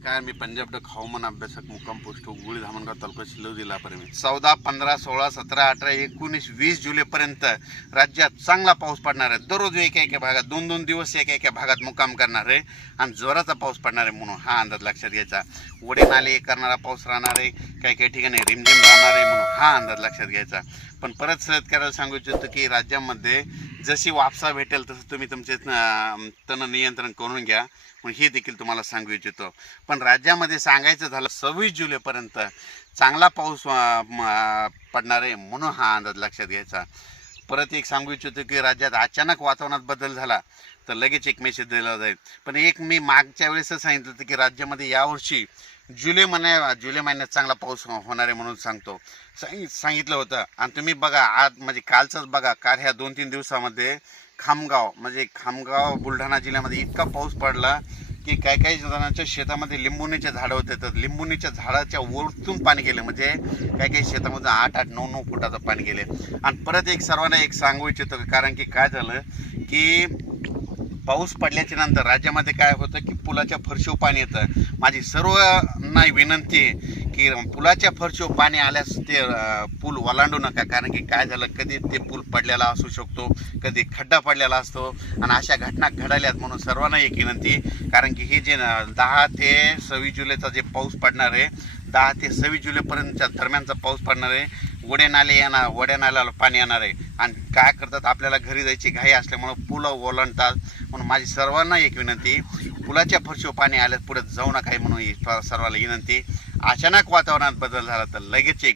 नमस्कार मी पंजाब डक हवामान अभ्यासक मुक्काम पोस्ट गुळी धामणगाव तालुका शिल्लव जिल्हा परिमित. चौदा पंधरा सोळा सतरा अठरा एकोणीस वीस जुलैपर्यंत राज्यात चांगला पाऊस पडणार आहे. दररोज एका एका भागात दोन दोन दिवस एका एका भागात मुक्काम करणार आहे आणि जोराचा पाऊस पडणार आहे म्हणून हा अंदाज लक्षात घ्यायचा. वडे नाले करणारा पाऊस राहणार आहे काही काही ठिकाणी रिमझिम राहणार आहे म्हणून हा अंदाज लक्षात घ्यायचा. पण परत शेतकऱ्याला सांगू इच्छितो की राज्यामध्ये जशी वापसा भेटेल तसं तुम्ही तुमचे तण नियंत्रण करून घ्या. पण हे देखील तुम्हाला सांगू इच्छितो. पण राज्यामध्ये सांगायचं झालं सव्वीस जुलैपर्यंत चांगला पाऊस पडणार आहे म्हणून हा अंदाज लक्षात घ्यायचा. परत एक सांगू इच्छितो की राज्यात अचानक वातावरणात बदल झाला तर लगेच एक मेसेज दिला जाईल. पण एक मी मागच्या वेळेसच सांगितलं होतं की राज्यामध्ये यावर्षी जुलै महिन्या जुलै महिन्यात चांगला पाऊस हो-, होणार आहे म्हणून सांगतो. सांग सांगितलं होतं. आणि तुम्ही बघा आज म्हणजे कालचंच बघा काल ह्या दोन तीन दिवसामध्ये खामगाव म्हणजे खामगाव बुलढाणा जिल्ह्यामध्ये इतका पाऊस पडला की काही काही जणांच्या शेतामध्ये लिंबुणीचे झाडं होते तर लिंबुणीच्या झाडाच्या वरतून पाणी गेले. म्हणजे काही काही शेतामध्ये आठ आठ नऊ नऊ फुटाचं पाणी गेले. आणि परत एक सर्वांना एक सांगू इच्छितो कारण की काय झालं की पाऊस पडल्याच्या नंतर राज्यामध्ये काय होतं की पुलाच्या फरशीव पाणी येतं. माझी सर्वांना विनंती आहे की पुलाच्या फरशीव पाणी आल्यास ते पूल ओलांडू नका. कारण की काय झालं कधी ते पूल पडलेला असू शकतो कधी खड्डा पडलेला असतो. आणि अशा घटना घडाल्यात म्हणून सर्वांना एक विनंती कारण की हे जे न- दहा ते सव्वीस जुलैचा जे पाऊस पडणार आहे दहा ते सव्वीस जुलैपर्यंतच्या दरम्यानचा पाऊस पडणार आहे. वडे नाले येणार वड्या नाल्याला पाणी येणार आहे. आणि काय करतात आपल्याला घरी जायची घाई असल्यामुळं पुलं ओलांडतात. म्हणून माझी सर्वांना एक विनंती पुलाच्या फरशीवर पाणी आल्यास पुढे जाऊ नका म्हणून सर्वाला सर्वांना विनंती. अचानक वातावरणात बदल झाला तर लगेच एक